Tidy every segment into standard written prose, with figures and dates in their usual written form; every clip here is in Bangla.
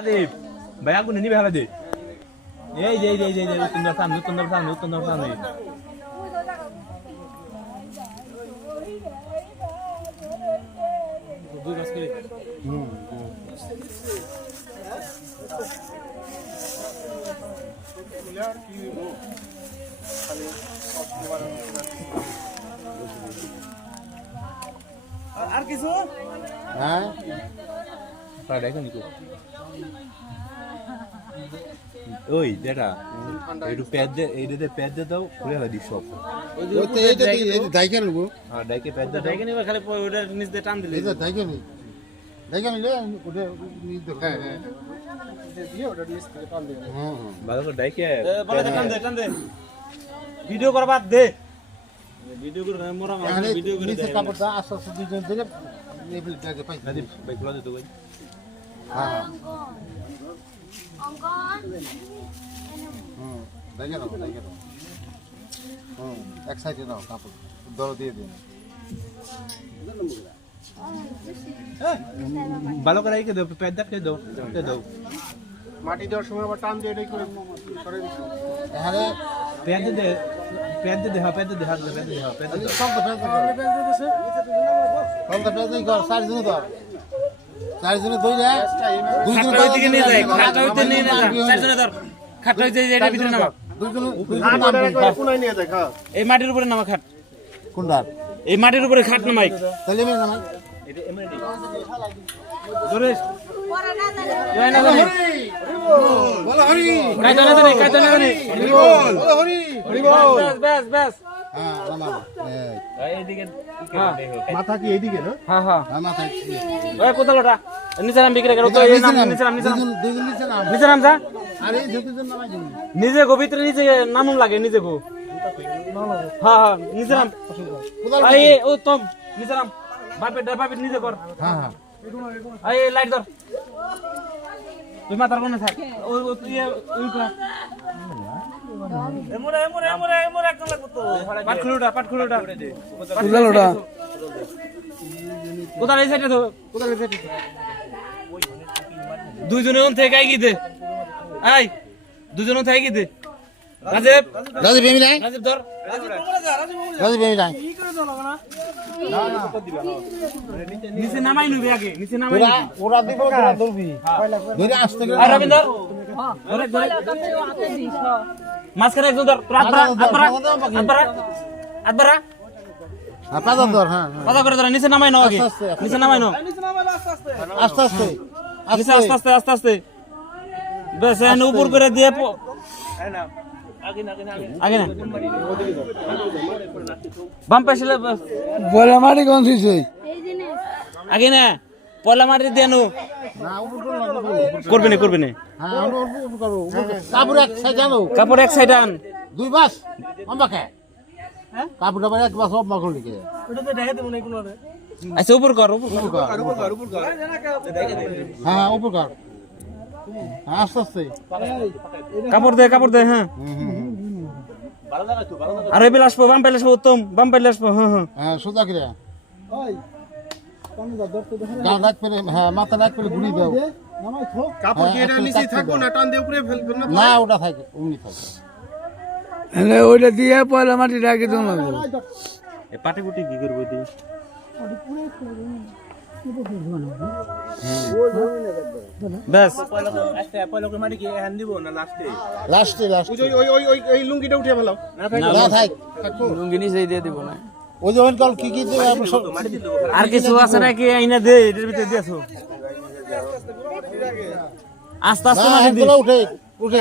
আরে ভাই আগুন নিবে ফেলা দে এই যে সুন্দর সামনে দুই গাছ করে আর কিছু হ্যাঁ পাড়া দেখেন কি ওই যেটা একটু প্যাড দে এইটাতে প্যাড দে দাও খুলে ফেলা দিস সব এইটা দাইকে নেব হ্যাঁ ডাইকে প্যাড দে দেখে নিবে খালি ওটা নিচ দিয়ে টান দিলে এইটা দাইকে নেব নিলে ওটা নিজ দে হ্যাঁ ভালো করে ডাইকে বলে টান দে ভিডিও করা বাদ দে ভিডিও করে মোরা ভিডিও করে নিচে কাপড়টা আস্তে আস্তে দুইজন ধরে লেভেল ব্যাগে পাই নাদি ভাই খুলে দে তো ভাই হ্যাঁ দাইকে নাও এক সাইডে নাও কাপড় দর দিয়ে দিন ভালো করে আইকে দাও প্যাড দাও মাটি দেওয়ার সময় আবার টান দিয়ে এটাই করে সরে দিচ্ছি এখানে প্যাড দে হ্যাঁ প্যাড দে সব তো পেঁয়াজ কর চারজনে ধর চারজনে ধরে দুইজনে ওইদিকে নিয়ে যায় খাটটা হইতে নিয়ে না চারজনে ধর খাটটা হইতে এটা ভিতরে নামা কোনায় নিয়ে যায় খা এই মাটির উপরে নামা খাট কোনটা এই মাটির উপরে খাট নামাই তাহলে আমি নামাই ধরে জয় না জানি বলো হরি কাজ না জানি বলো হরি বাস হ্যাঁ নামাও এইদিকে মাথা কি এইদিকে না হ্যাঁ হ্যাঁ মাথায় ওই কোথালটা নিচে নাম বিক্রি করো তো এই নাম নিচে নাম দুইজন নিচে নাম নিচে নাম যা আরে দুইজন নামাই দিন নিজে গো ভিতরে নিচে নামুন লাগে নিজে গো হ্যাঁ নিচে নাম এই ও তোম নিচে নাম বাপের নিজে কর হ্যাঁ হ্যাঁ এই লাইট ধর তুই মাথার কোনে থাক ও তুই ওই এমরে একদম লাগবে তো পাট খুলুটা কোদালোটা কোদাল এই সাইডে তো কোদাল এই সাইডে দুইজনে ওন থেকে আই গিয়ে দে আই দুইজনে থেকে গিয়ে দে রাজীব বেমি নাই রাজীব ধর রাজীব বেমি নাই নিচে নামাই নিবি আগে নিচে নামাই নিবি ওরা দিব ওরা ধরবি ধরে আসতে গেলে আর রবীন্দ্র ধরে মাঝখানে একজন ধর আতবারা পাতা ধর হ্যাঁ কথা করে ধর নিচে নামাই নাও আগে নিচে নামাই নাও আস্তে আস্তে নিচে আস্তে আস্তে বেশ এনে উপর করে দিয়ে আগে না বাম পাশে বলা মাটি কোন দিছে আগে না পয়লা মাটি দিয়ে নো না উপর করবে না হ্যাঁ আমরা উপর করব কাপড় এক সাইড আনো কাপড় এক সাইড আন দুই বাস আমাকে হ্যাঁ কাপড় আবার এক বাস অম্মা করে লিখে ওটা তো ঢেকে দেব না কোনো আচ্ছা উপর কর হ্যাঁ উপর কর আস্তে আস্তে কাপড় দে হ্যাঁ আরে বেলা আসবো বাম পেলে আসবো উত্তম বাম পেলে আসবো হ্যাঁ হ্যাঁ সোজা করে গা রাখ পেলে হ্যাঁ মাথা রাখ পেলে ঘুরি দাও কাপড় কি এটা নিচেই থাকবো না টান দিয়ে উপরে ফেলবেন না না ওটা থাকে অমনি থাকে ওইটা দিয়ে পয়লা মাটি রাখি তো এ পাটি পুটি কি করবো তুই ব্যাস পয়লা করে মাটি কি হ্যান্ড দিব না লাস্টে লাস্টে ওই লুঙ্গিটা উঠে ফেলাও না থাক লুঙ্গি নিচে দিয়ে দিব না ওই যে কল কি কি দেবে আপনি সব আর কিছু আছে নাকি আইনা দে এটার ভিতরে দিয়েছো আস্তে আস্তে না মাটি এগুলো দিস উঠে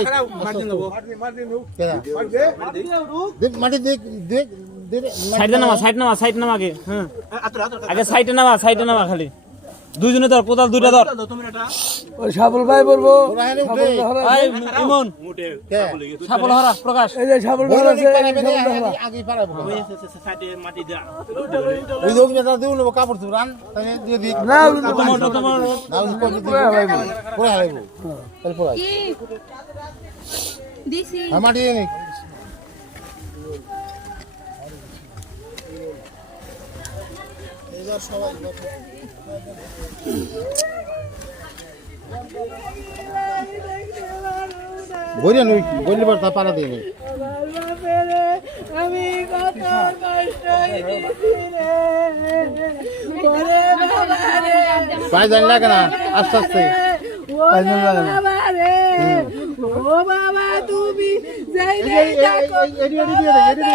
মাটি দেখ দেখ দেখ সাইড নামা আগে হ্যাঁ আগে সাইডে নামা খালি দুইজনে ধর কোদাল দুইটা ধর ওই সাবল ভাই বলবো এই ইমন সাবল হরা প্রকাশ এই যে সাবল ভাই আছে আগে পারাবো সাইডে মাটি দা ওই লোক নেতা দেউ নেব কাপড় চুরান তাহলে দিয়ে দিই না তোমার না ওই কপি দিয়ে হারাইবো পুরো হারাইবো তাহলে পুরো দিছি মাটি নেই এবার সবাই বইরে নই বইলে পর তা পারা দিয়ে নেই আমি কত কষ্ট হয়েছি রে ওরে বাবা রে পায়ে জানি লাগে না আস্তে আস্তে পায়ে জানি লাগে না বাবা রে ও বাবা তুমি যাই এই দিয়ে দে